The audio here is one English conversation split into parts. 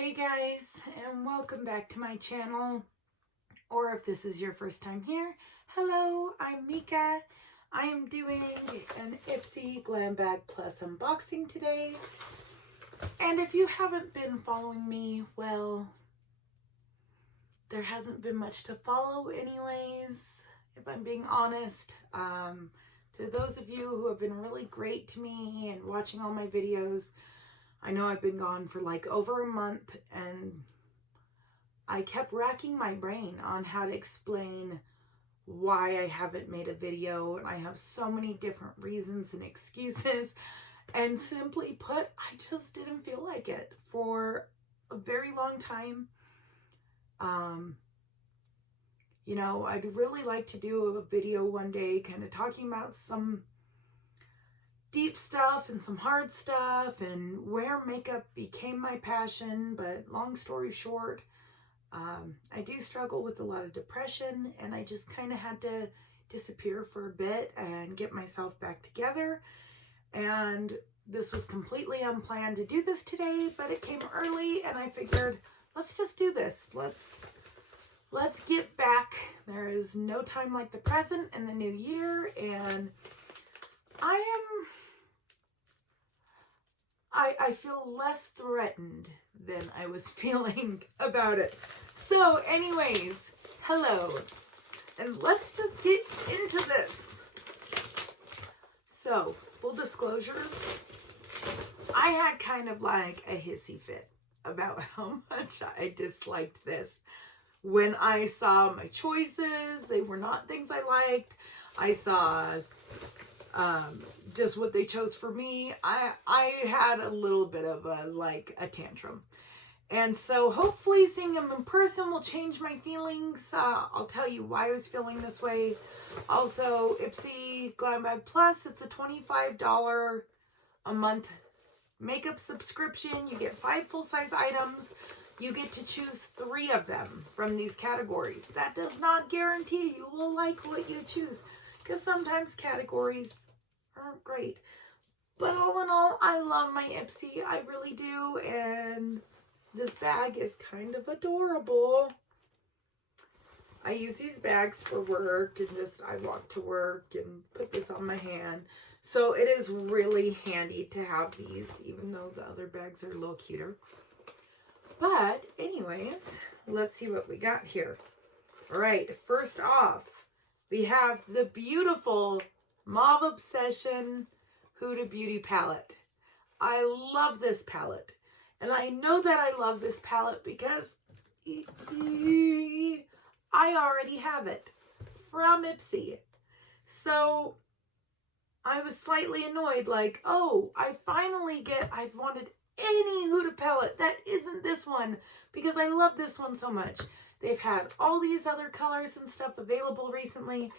Hey guys, and welcome back to my channel, or if this is your first time here, hello, I'm Mika. I am doing an Ipsy Glam Bag Plus unboxing today, and if you haven't been following me, well, there hasn't been much to follow anyways, if I'm being honest. To those of you who have been really great to me and watching all my videos, I know I've been gone for like over a month, and I kept racking my brain on how to explain why I haven't made a video, and I have so many different reasons and excuses, and simply put, I just didn't feel like it for a very long time. You know, I'd really like to do a video one day kind of talking about some deep stuff and some hard stuff and where makeup became my passion. But long story short, I do struggle with a lot of depression, and I just kind of had to disappear for a bit and get myself back together. And this was completely unplanned to do this today, but it came early, and I figured, let's just do this. Let's get back. There is no time like the present in the new year, and I feel less threatened than I was feeling about it. So anyways, hello, and let's just get into this. So, full disclosure, I had kind of like a hissy fit about how much I disliked this. When I saw my choices, they were not things I liked. I saw just what they chose for me. I had a little bit of a tantrum. And so hopefully seeing them in person will change my feelings. I'll tell you why I was feeling this way. Also, Ipsy Glam Bag Plus, it's a $25 a month makeup subscription. You get 5 full-size items. You get to choose 3 of them from these categories. That does not guarantee you will like what you choose, because sometimes categories aren't great. But all in all, I love my Ipsy. I really do. And this bag is kind of adorable. I use these bags for work, and I walk to work and put this on my hand. So it is really handy to have these, even though the other bags are a little cuter. But anyways, let's see what we got here. All right, first off, we have the beautiful Mauve Obsession Huda Beauty palette. I love this palette. And I know that I love this palette because I already have it from Ipsy. So I was slightly annoyed, like, oh, I've wanted any Huda palette that isn't this one, because I love this one so much. They've had all these other colors and stuff available recently,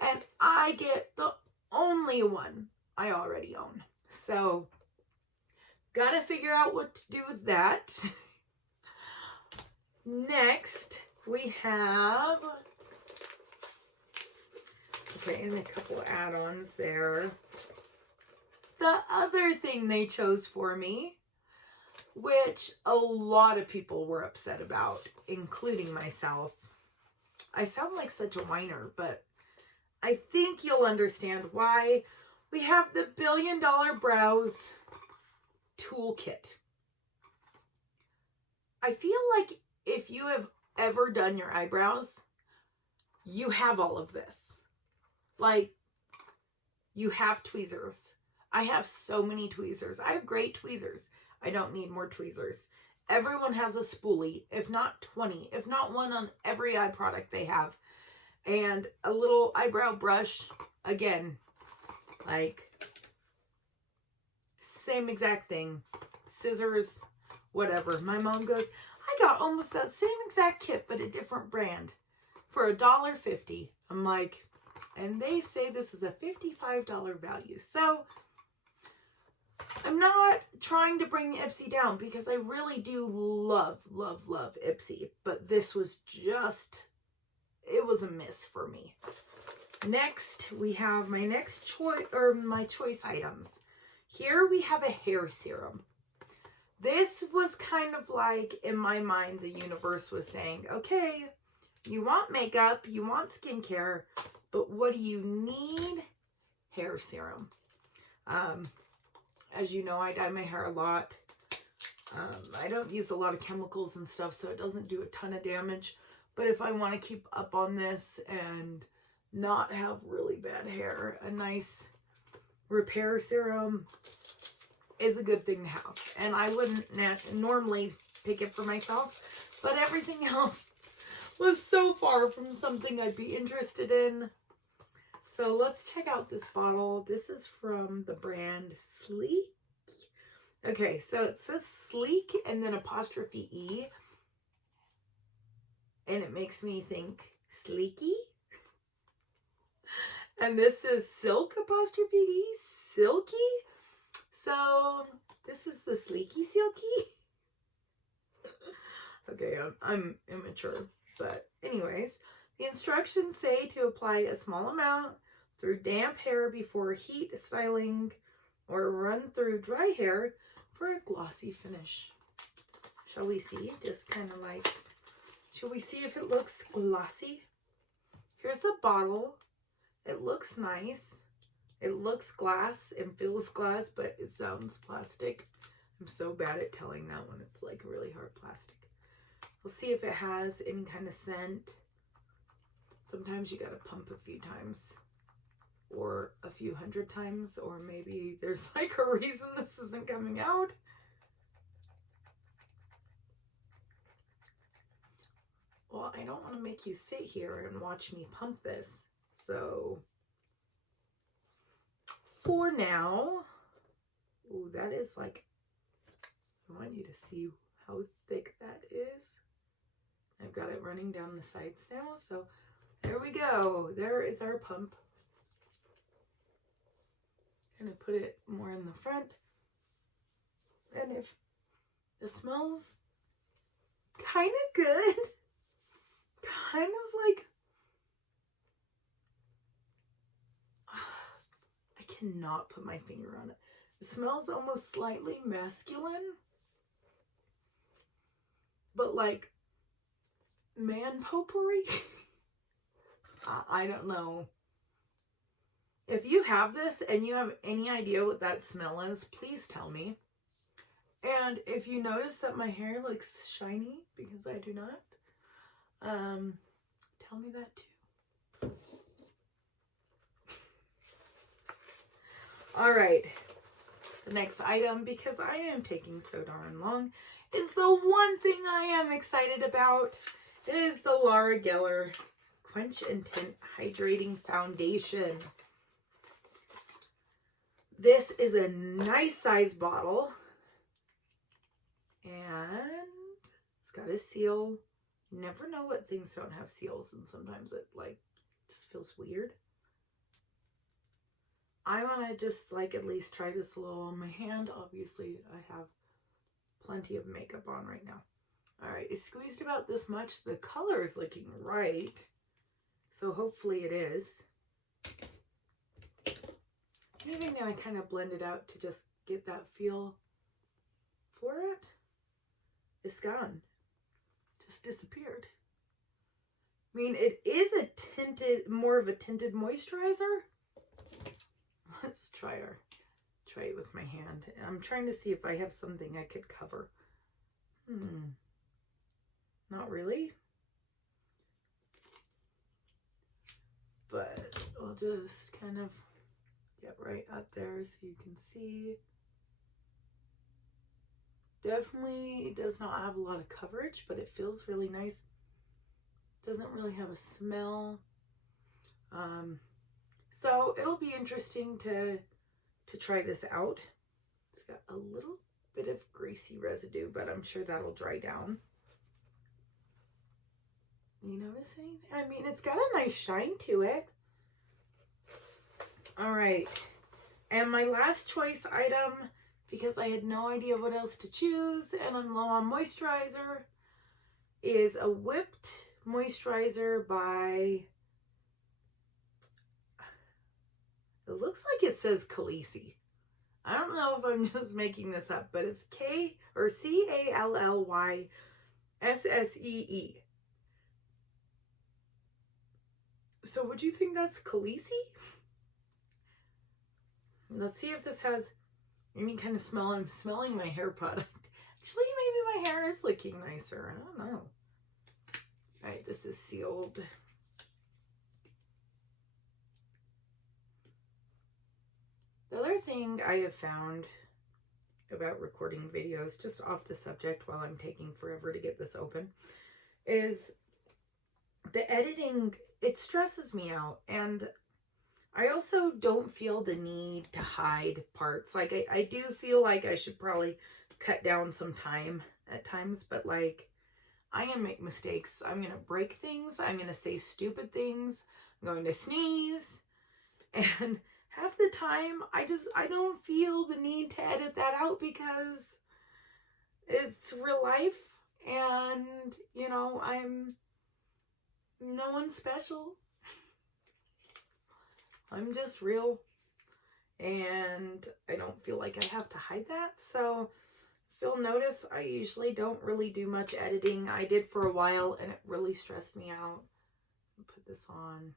and I get the only one I already own. So, gotta figure out what to do with that. Next, we have, and a couple of add-ons there. The other thing they chose for me, which a lot of people were upset about, including myself. I sound like such a whiner, but I think you'll understand why. We have the $1 Billion Brows Toolkit. I feel like if you have ever done your eyebrows, you have all of this. Like, you have tweezers. I have so many tweezers. I have great tweezers. I don't need more tweezers. Everyone has a spoolie, if not 20, if not one on every eye product they have. And a little eyebrow brush, again, like, same exact thing. Scissors, whatever. My mom goes, I got almost that same exact kit, but a different brand for $1.50. I'm like, and they say this is a $55 value. So I'm not trying to bring Ipsy down, because I really do love, love, love Ipsy. But this was just, it was a miss for me. Next, we have my choice items. Here we have a hair serum. This was kind of like, in my mind, the universe was saying, okay, you want makeup, you want skincare, but what do you need? Hair serum. As you know, I dye my hair a lot. I don't use a lot of chemicals and stuff, so it doesn't do a ton of damage. But if I want to keep up on this and not have really bad hair, a nice repair serum is a good thing to have. And I wouldn't normally pick it for myself, but everything else was so far from something I'd be interested in. So let's check out this bottle. This is from the brand Sleek. Okay, so it says Sleek and then apostrophe E. And it makes me think Sleeky. And this is Silk apostrophe E, Silky. So this is the Sleeky Silky. Okay, I'm immature. But anyways, the instructions say to apply a small amount through damp hair before heat styling or run through dry hair for a glossy finish. Shall we see? Just kind of like, shall we see if it looks glossy? Here's the bottle. It looks nice. It looks glass and feels glass, but it sounds plastic. I'm so bad at telling that when it's like really hard plastic. We'll see if it has any kind of scent. Sometimes you gotta pump a few times or a few hundred times, or maybe there's like a reason this isn't coming out. Well, I don't want to make you sit here and watch me pump this. So for now, ooh, that is like, I want you to see how thick that is. I've got it running down the sides now. So there we go. There is our pump. I'm going to put it more in the front. And if it smells kind of good, kind of like, I cannot put my finger on it. It smells almost slightly masculine, but like man potpourri. I don't know. If you have this and you have any idea what that smell is, please tell me. And if you notice that my hair looks shiny, because I do not, tell me that too. All right. The next item, because I am taking so darn long, is the one thing I am excited about. It is the Laura Geller Quench and Tint Hydrating Foundation. This is a nice size bottle. And it's got a seal. You never know what things don't have seals, and sometimes it like just feels weird. I want to just like at least try this a little on my hand. Obviously, I have plenty of makeup on right now. All right, it's squeezed about this much. The color is looking right, so hopefully it is. I'm even gonna kind of blend it out to just get that feel for it. It's gone. Just disappeared. I mean, it is a tinted, more of a tinted moisturizer. Let's try it with my hand. I'm trying to see if I have something I could cover. Not really. But I'll just kind of get right up there so you can see. Definitely does not have a lot of coverage, but it feels really nice. Doesn't really have a smell. So it'll be interesting to try this out. It's got a little bit of greasy residue, but I'm sure that'll dry down. You notice anything? I mean, it's got a nice shine to it. All right. And my last choice item, because I had no idea what else to choose and I'm low on moisturizer, is a whipped moisturizer by, it looks like it says Khaleesi. I don't know if I'm just making this up, but it's Callysee. So would you think that's Khaleesi? Let's see if this has any kind of smell. I'm smelling my hair product. Actually, maybe my hair is looking nicer. I don't know. All right, this is sealed. The other thing I have found about recording videos, just off the subject while I'm taking forever to get this open, is the editing. It stresses me out, and I also don't feel the need to hide parts. Like, I do feel like I should probably cut down some time at times, but like, I'm going to make mistakes. I'm going to break things. I'm going to say stupid things. I'm going to sneeze. And half the time, I don't feel the need to edit that out because it's real life. And, you know, I'm no one special. I'm just real. And I don't feel like I have to hide that. So if you'll notice, I usually don't really do much editing. I did for a while and it really stressed me out. I'll put this on.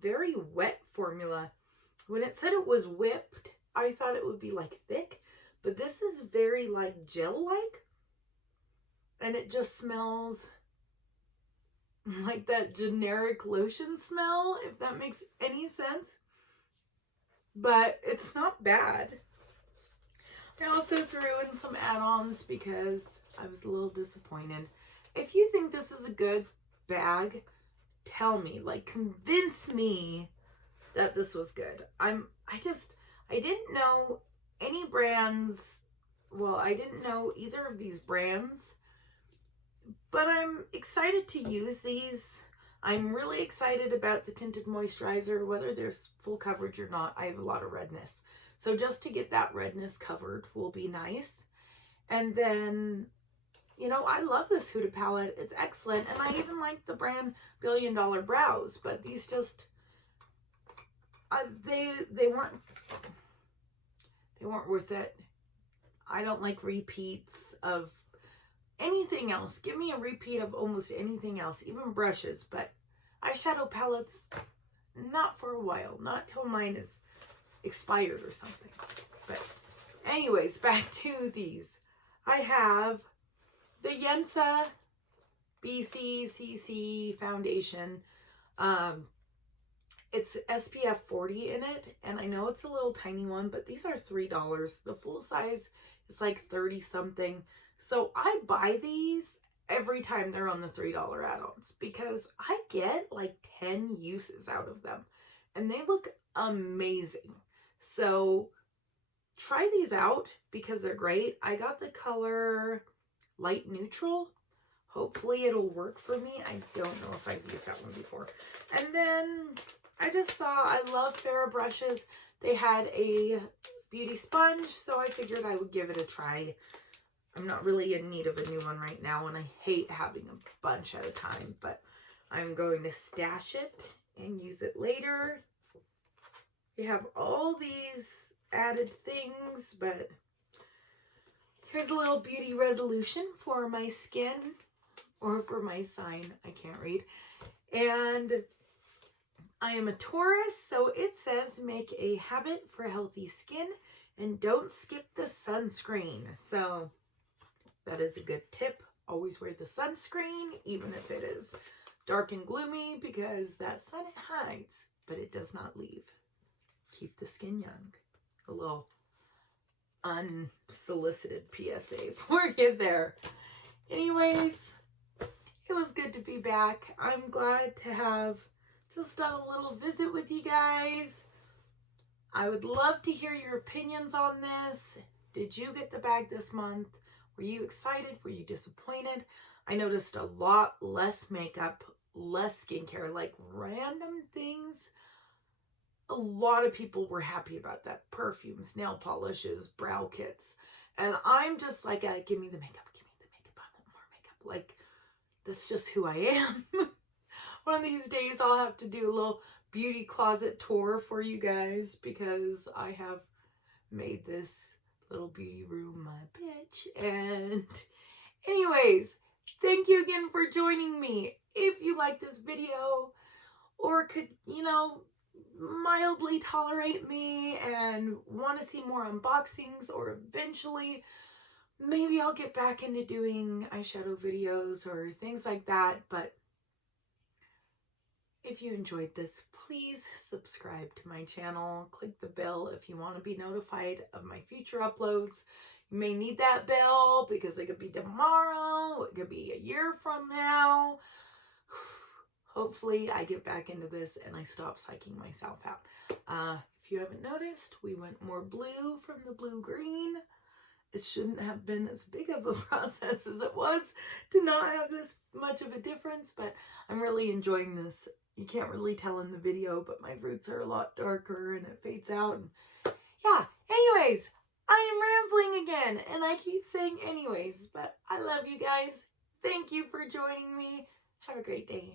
Very wet formula. When it said it was whipped, I thought it would be like thick, but this is very like gel-like, and it just smells like that generic lotion smell, if that makes any sense. But it's not bad. I also threw in some add-ons because I was a little disappointed. If you think this is a good bag, tell me, like, convince me that this was good. I didn't know any brands. Well, I didn't know either of these brands, but I'm excited to use these. I'm really excited about the tinted moisturizer, whether there's full coverage or not. I have a lot of redness. So just to get that redness covered will be nice. And then, you know, I love this Huda palette. It's excellent. And I even like the brand $1 Billion Brows, but these just, they weren't worth it. I don't like repeats of anything else. Give me a repeat of almost anything else, even brushes, but eyeshadow palettes, not for a while, not till mine is expired or something. But anyways, back to these. I have the Yensa BCCC foundation. It's SPF 40 in it, and I know it's a little tiny one, but these are $3. The full size is like 30 something. So I buy these every time they're on the $3 add-ons because I get like 10 uses out of them and they look amazing. So try these out because they're great. I got the color light neutral. Hopefully it'll work for me. I don't know if I've used that one before. And then I just saw, I love Farrah brushes. They had a beauty sponge, so I figured I would give it a try. I'm not really in need of a new one right now, and I hate having a bunch at a time, but I'm going to stash it and use it later. You have all these added things, but here's a little beauty resolution for my skin, or for my sign, I can't read. And I am a Taurus, so it says make a habit for healthy skin and don't skip the sunscreen. So that is a good tip. Always wear the sunscreen, even if it is dark and gloomy, because that sun it hides, but it does not leave. Keep the skin young. A little unsolicited PSA for you there. Anyways, it was good to be back. I'm glad to have just done a little visit with you guys. I would love to hear your opinions on this. Did you get the bag this month? Were you excited? Were you disappointed? I noticed a lot less makeup, less skincare, like random things. A lot of people were happy about that. Perfumes, nail polishes, brow kits. And I'm just like, give me the makeup, give me the makeup, I want more makeup. Like, that's just who I am. One of these days I'll have to do a little beauty closet tour for you guys because I have made this little beauty room my bitch. And anyways, thank you again for joining me. If you like this video or could, mildly tolerate me and want to see more unboxings, or eventually maybe I'll get back into doing eyeshadow videos or things like that. But if you enjoyed this, please subscribe to my channel. Click the bell if you want to be notified of my future uploads. You may need that bell because it could be tomorrow, it could be a year from now. Hopefully I get back into this and I stop psyching myself out. If you haven't noticed, we went more blue from the blue-green. It shouldn't have been as big of a process as it was to not have this much of a difference, but I'm really enjoying this. You can't really tell in the video, but my roots are a lot darker and it fades out. And yeah, anyways, I am rambling again and I keep saying anyways, but I love you guys. Thank you for joining me. Have a great day.